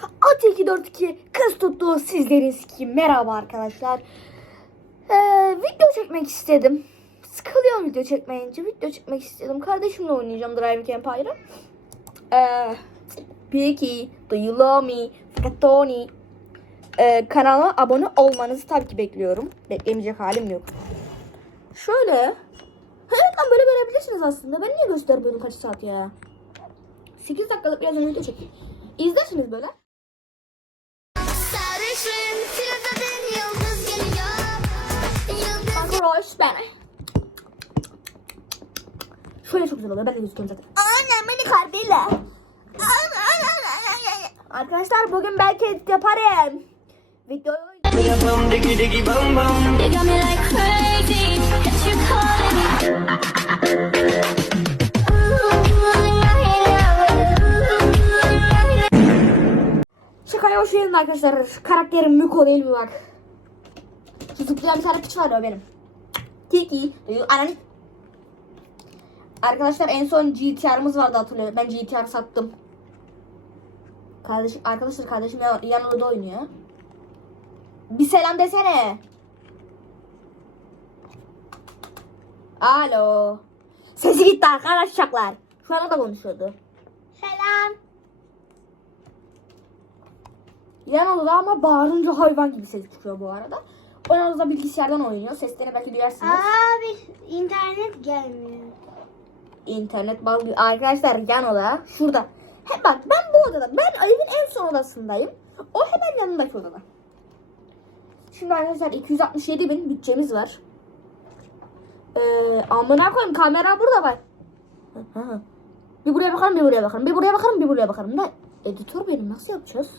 At242 kız tuttu sizlerin kim merhaba arkadaşlar. Ee, video çekmek istedim. Sıkılıyorum video çekmeyince video çekmek istedim. Kardeşimle oynayacağım Driving Empire'ı. Ee, peki do you love me? Fatoni. Ee, kanalıma abone olmanızı tabii ki bekliyorum. Beklemeyecek halim yok. Şöyle. Evet lan böyle görebilirsiniz aslında. Ben niye göstermiyorum kaç saat ya? 8 dakikalık biraz video çektim. İzlersiniz böyle. Sarışın filmden yıldız geliyor. Yıldız Arkadaşlar ben. Şöyle çok güzel oluyor. Ben de gözüküyorum zaten. Annem beni kalbiyle. Arkadaşlar bugün belki edit yaparım. Bum. You got me like crazy. Şakaya hoş geldin arkadaşlar. Karakterim Miko değil mi bak. Şu zıplayan bir tane piç var ya benim. Kiki. Ananı. Arkadaşlar en son GTR'ımız vardı hatırlıyorum. Ben GTR sattım. Kardeş, arkadaşlar kardeşim yan, yan odada oynuyor. Bir selam desene. Alo. Sesi gitti arkadaşlar. Şu anda da konuşuyordu. Selam. Yan odada ama bağırınca hayvan gibi ses çıkıyor bu arada. O yan odada bilgisayardan oynuyor. Sesleri belki duyarsınız. Abi internet gelmiyor. İnternet bağlı. Arkadaşlar yan oda şurada. He bak ben bu odada. Ben evin en son odasındayım. O hemen yanındaki odada. Şimdi arkadaşlar 267 bin bütçemiz var. Ee, amına koyayım kamera burada var. Bir buraya bakarım bir buraya bakarım. Bir buraya bakarım bir buraya bakarım. Da editör benim nasıl yapacağız?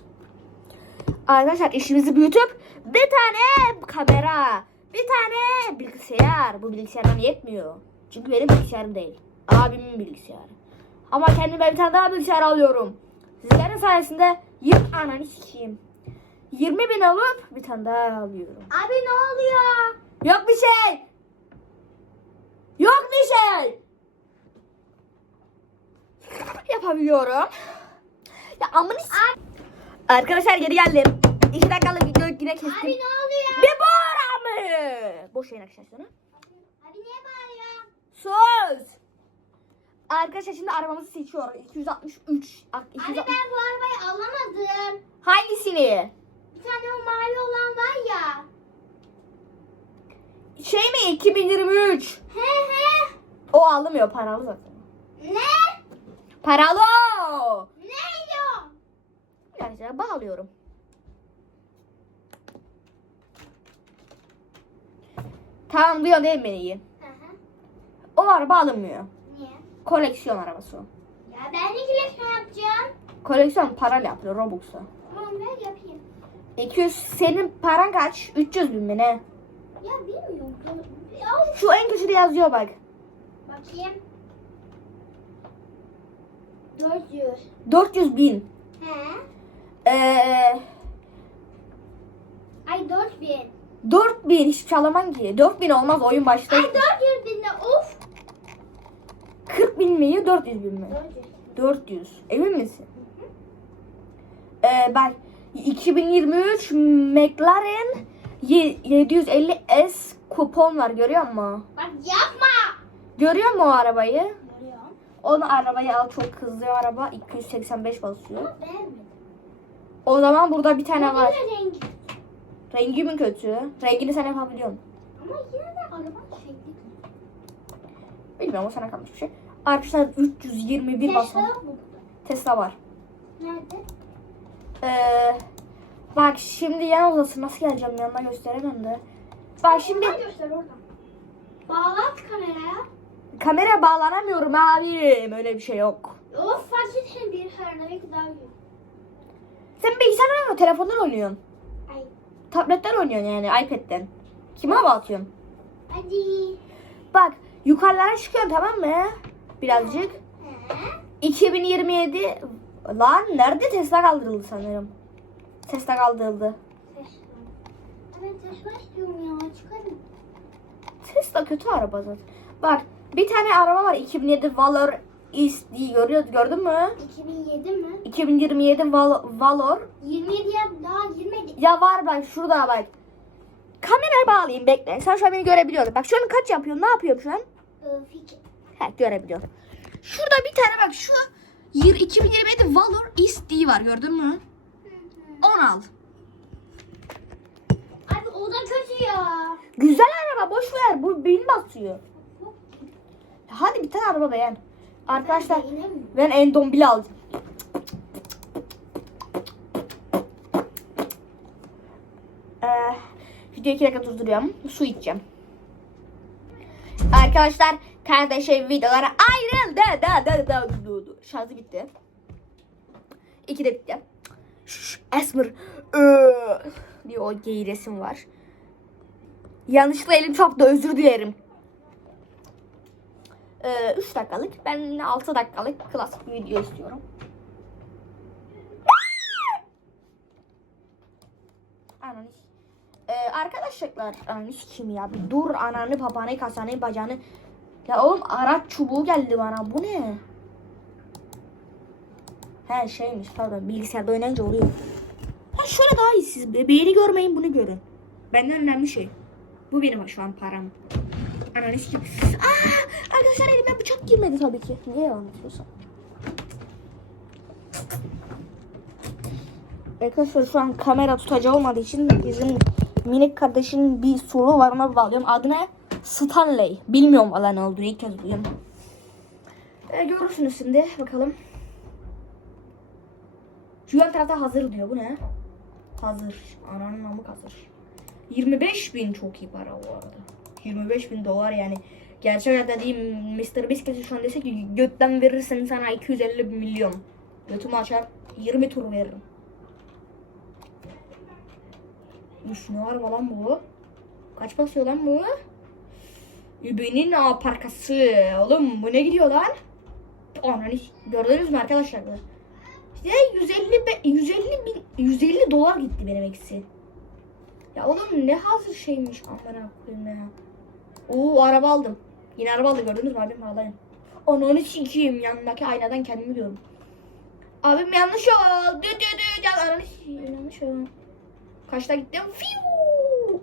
Arkadaşlar işimizi büyütüp bir tane kamera, bir tane bilgisayar. Bu bilgisayardan yetmiyor. Çünkü benim bilgisayarım değil. Abimin bilgisayarı. Ama kendime bir tane daha bilgisayar alıyorum. Sizlerin sayesinde 20 ananı sikeyim. 20 bin alıp bir tane daha alıyorum. Abi ne oluyor? Yok bir şey. Yok bir şey. Yapabiliyorum. Ya amını s- Arkadaşlar geri geldim. 2 dakikalık videoyu yine kestim. Abi ne oluyor? Bir bağıra mı? Boş yayın arkadaşlar sonra. Abi niye bağırıyor? Sus. Arkadaşlar şimdi arabamızı seçiyor. 263. Ak- Abi 260 ben bu arabayı alamadım. Hangisini? Bir tane o mavi olan var ya. Şey mi 2023? He he. O alınmıyor paralı zaten. Ne? Paralı. Arkadaşlar bağlıyorum. Tamam duyuyor değil mi beni iyi? Hı hı. O araba alınmıyor. Niye? Koleksiyon arabası o. Ya ben de kileşme yapacağım. Koleksiyon parayla yapılıyor Robux'la. Tamam ver yapayım. 200 senin paran kaç? 300 bin mi ne? Ya bilmiyorum. Ya Şu en köşede yazıyor bak. bakayım. 400. 400 bin. He. Ee, Ay 4000. 4000 hiç çalamam ki. 4000 olmaz oyun başta. Ay 400 bin de of. 40 bin mi 400 bin mi? 400. 400. Emin misin? Ee, bak 2023 McLaren ye- 750S kupon var görüyor musun? Bak yapma. Görüyor musun o arabayı? Görüyorum. Onu arabayı al çok hızlı araba 285 basıyor. Ama beğenmedim. O zaman burada bir tane var. rengi. Rengi mi kötü? Rengini sen yapabiliyorsun. Ama yine de araba şekli. Bilmiyorum o sana kalmış bir şey. Arkadaşlar 321 basan Tesla bu. Tesla var. Nerede? Ee, bak şimdi yan odası nasıl geleceğim yanına gösteremem de. Bak şimdi Oradan göster oradan. Bağlat kameraya. kamera bağlanamıyorum abim. Öyle bir şey yok. Of fark etsin bir belki daha iyi. Sen bilgisayar oynuyorsun, telefondan oynuyorsun. Ay. Tabletten oynuyorsun yani, iPad'den. Kime hava atıyorsun? Hadi. Bak, yukarılara çıkıyorsun tamam mı? Birazcık. He. 2027... Lan nerede Tesla kaldırıldı sanırım. Tesla kaldırıldı. Tesla. Ben Tesla istiyorum ya çıkarım. Tesla kötü araba zaten. Bak, bir tane araba var 2007 Valor is diye görüyor, gördün mü? 2007 mi? 2027 Val Valor. 27'ye daha girmedi. Ya var bak şurada bak. Kamerayı bağlayayım bekle. Sen şu an beni görebiliyorsun. Bak şu an kaç yapıyorum? Ne yapıyorum şu an? Ee, fikir. Ha görebiliyorum. Şurada bir tane bak şu yir- 2027 Valor is diye var gördün mü? 10 al. Abi o da kötü ya. Güzel araba boş ver. Bu beyin basıyor. Hadi bir tane araba beğen. Arkadaşlar ben Endombili aldım. Ee, video 2 dakika durduruyorum. Su içeceğim. Arkadaşlar kardeşim videolara ayrıldı. Da, da, da, da. Şarjı bitti. İki de bitti. Esmer. Ee, diye o gay resim var. Yanlışlıkla elim çarptı özür dilerim. 3 dakikalık. Ben 6 dakikalık klasik video istiyorum. Ananı Ee, arkadaşlar ananı kim ya. Bir dur ananı babanı kasanı bacağını ya oğlum araç çubuğu geldi bana. Bu ne? He şeymiş pardon. Bilgisayarda oynayınca oluyor. Ha şöyle daha iyi. Siz beğeni görmeyin bunu görün. Benden önemli şey. Bu benim şu an param Ananı sikeyim. Aa, arkadaşlar elime bıçak girmedi tabii ki. Niye yalan atıyorsun? Arkadaşlar şu an kamera tutacağı olmadığı için bizim minik kardeşin bir soru var ona bağlıyorum. Adı ne? Stanley. Bilmiyorum valla ne olduğunu ilk kez duyuyorum. E, görürsünüz şimdi bakalım. Şu yan tarafta hazır diyor. Bu ne? Hazır. Ananın namı hazır. 25 bin çok iyi para bu arada. 25 bin dolar yani. Gerçek hayatta diyeyim Mr. Biscuit'e şu an dese ki götten verirsen sana 250 milyon. Götümü açar 20 tur veririm. Üf ne var lan bu? Kaç basıyor lan bu? Übe'nin A parkası. Oğlum bu ne gidiyor lan? Ananı gördünüz mü arkadaşlar? İşte 150 be, 150 bin 150 dolar gitti benim eksi. Ya oğlum ne hazır şeymiş amına koyayım ya. Oo araba aldım. Yine araba aldım gördünüz mü abim alayım. Ananı sikeyim yanındaki aynadan kendimi diyorum. Abim yanlış yol. Dü dü dü. Ananı sikeyim yanlış yol. Kaçta gittim? Fiu.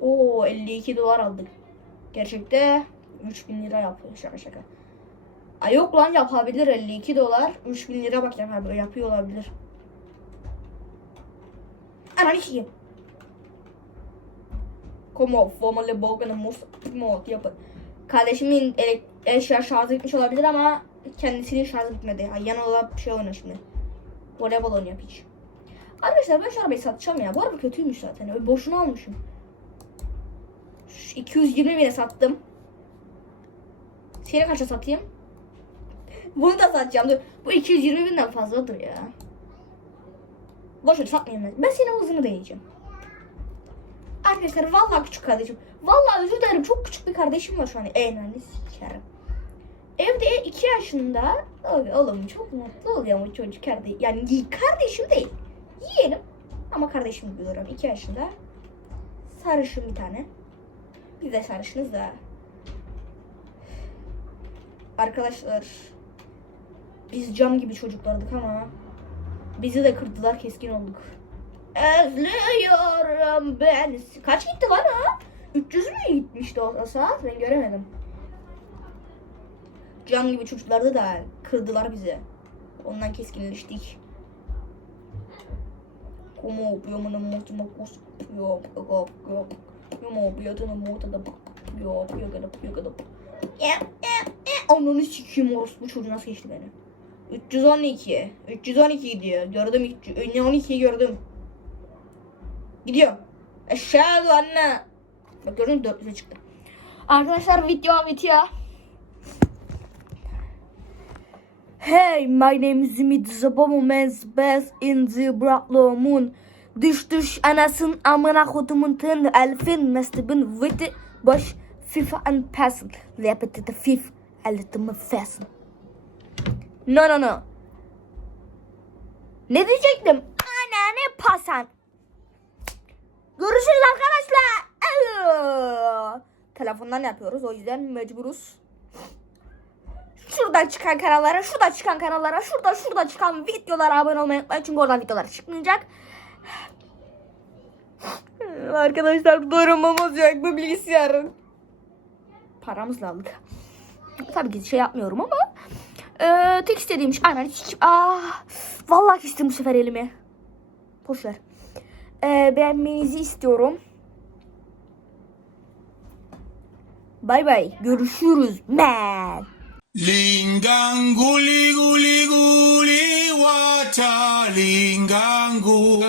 Oo 52 dolar aldık. Gerçekte 3000 lira yapıyor şaka şaka. Ay yok lan yapabilir 52 dolar. 3000 lira bak yapıyor, yapıyor olabilir. Ananı sikeyim. Como formalı boğanı mus mod yapın. Kardeşimin eşya şarjı bitmiş olabilir ama kendisinin şarjı bitmedi. Ay, yan olarak bir şey oynuyor şimdi. Voleybol oynuyor hiç. Arkadaşlar ben şu arabayı satacağım ya. Bu araba kötüymüş zaten. Öyle boşuna almışım. Şu 220 bine sattım. Seni kaça satayım? Bunu da satacağım. Dur. Bu 220 binden fazladır ya. Boş ver satmayayım ben. Ben senin hızını deneyeceğim. Arkadaşlar vallahi küçük kardeşim. Vallahi özür dilerim çok küçük bir kardeşim var şu an. Eğlendi sikerim. Evde 2 yaşında oğlum çok mutlu oluyor bu çocuk kardeş. Yani kardeşim değil. Yeğenim ama kardeşim diyorum 2 yaşında. Sarışın bir tane. Biz de sarışınız da. Arkadaşlar biz cam gibi çocuklardık ama bizi de kırdılar keskin olduk. Özlüyorum ben. Kaç gitti lan o? 300 mü gitmişti o, saat? Ben göremedim. Cam gibi çocuklardı da kırdılar bizi. Ondan keskinleştik. Como bana mutuma kus yok yok yok. Yapıyor bana mutada yok yok yok yok ya. Ananı sikeyim orospu çocuğu nasıl geçti beni. 312. 312 gidiyor. Gördüm 312'yi gördüm. Gidiyor. Aşağı anne. Bak gördün mü 400'e çıktı. Arkadaşlar video bitiyor. Hey, my name is Ümit Zabomomen's best in the Bratlo Moon. Düş düş anasın amına kodumun tın elfin mestibin viti boş FIFA and passing. Repetite fif elitimi fasten. No no no. Ne diyecektim? Anane pasan. Görüşürüz arkadaşlar. Telefondan yapıyoruz o yüzden mecburuz. şurada çıkan kanallara, şurada çıkan kanallara, şurada şurada çıkan videolara abone olmayı unutmayın. Çünkü oradan videolar çıkmayacak. Arkadaşlar durumumuz yok bu bilgisayarın. Paramızla aldık. Tabii ki şey yapmıyorum ama eee, tek istediğim şey aynen hiç, ah, vallahi kestim bu sefer elimi. Boş ver e, beğenmenizi istiyorum. Bay bay. Görüşürüz. Man. Lingangu ligu ligu liwata lingangu.